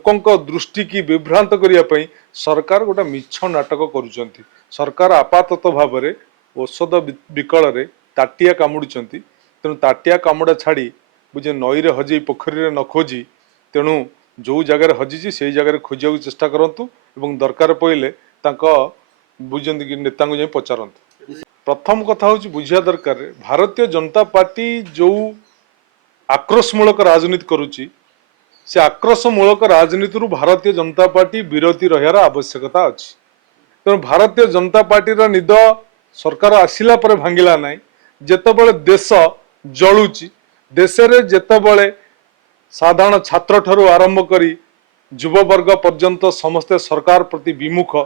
लोकों दृष्टि की विभ्रांत करने सरकार गोटे मिछ नाटक करुँच। सरकार आपातत भाव में औषध विकल ताटिया कामुड़ी तेणु ताटिया कामुड़ा छाड़ी बुझे नई रे हजे पोखरी न खोजी तेणु जो जगार हजिची से जगार खोजा चेष्टा करूँ और दरकार पड़े बुझे कि नेता को पचारत। प्रथम कथा हूँ बुझा दरकार भारतीय जनता पार्टी जो आक्रोशमूलक राजनीति करुच्ची से आक्रोशमूलक राजनीति भारतीय जनता पार्टी विरति रहार आवश्यकता अच्छी। तेणु भारतीय जनता पार्टी निद सरकार आसिला पर भांगिला ना जेतेबेले देश जलुची देश रे जेतेबेले साधारण छात्र ठारू आरंभ करी युववर्ग पर्यंत समस्ते सरकार प्रति विमुख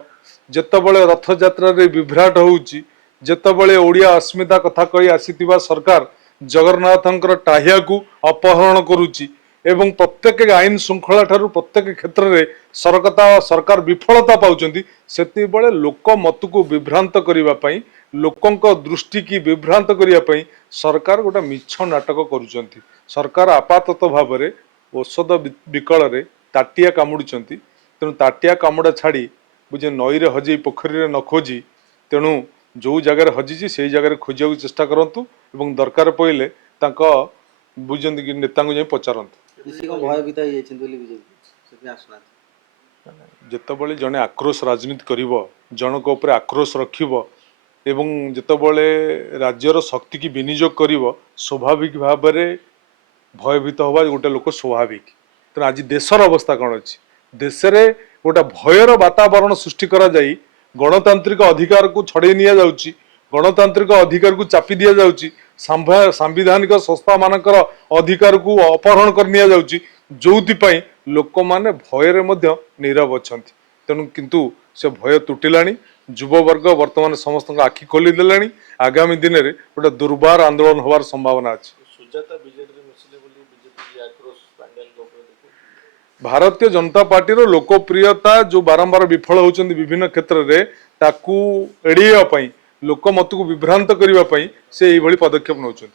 जेतेबेले रथ यात्रा रे विभ्राट होउची जेतेबेले ओडिया अस्मिता कथा कही आसीथिबा सरकार जगन्नाथंकर टाहिया को अपहरण करुची एवं प्रत्येक आईन श्रृंखला ठारू प्रत्येक क्षेत्र में सरकार विफलता पाउचंती सेति बेले लोक मत को विभ्रांत करने लोकों दृष्टि की विभ्रांत करने सरकार गोटे मिछ नाटक करुँच। सरकार आपातत भाव में औषध विकल ताटिया कामुड़ी तेणु ताटिया कामुड़ा छाड़ी बुझे नई रे हजे पोखरी न खोजी तेणु जो जगार हजिची से जगार खोजा चेष्टा करूँ और दरकार पड़े बुझे कि नेता को पचारत। जितेबले जड़े आक्रोश राजनीति कर जनक उपर आक्रोश रखिब एवं जितेबले राज्यर शक्ति की विनियोग कर स्वाभाविक भाव में भयभीत हवा गोटे लोक स्वाभाविक। तेना आज देशर अवस्था कौन अच्छी देश में गोटे भयर वातावरण सृष्टि करा जाई गणतांत्रिक अधिकार को छड़े नि जाउची गणतांत्रिक अधिकार को चापी दिया जाउची सांविधानिक संस्था मानकर अधिकार को अपहरण कर नि जाउची जोथिपाई लोक माने भयर नीरव अच्छा। तेणु किंतु से भय तुटिलानी युववर्ग वर्तमान समस्त आखि खोलीदे आगामी दिन में गोटे दुर्बार आंदोलन होवार संभावना अच्छी। भारतीय जनता पार्टी लोकप्रियता जो बारंबार विफल होती विभिन्न क्षेत्र में ताकू एड़ाई लोक मत को विभ्रांत करने से यही पदक्षेप नौकरी।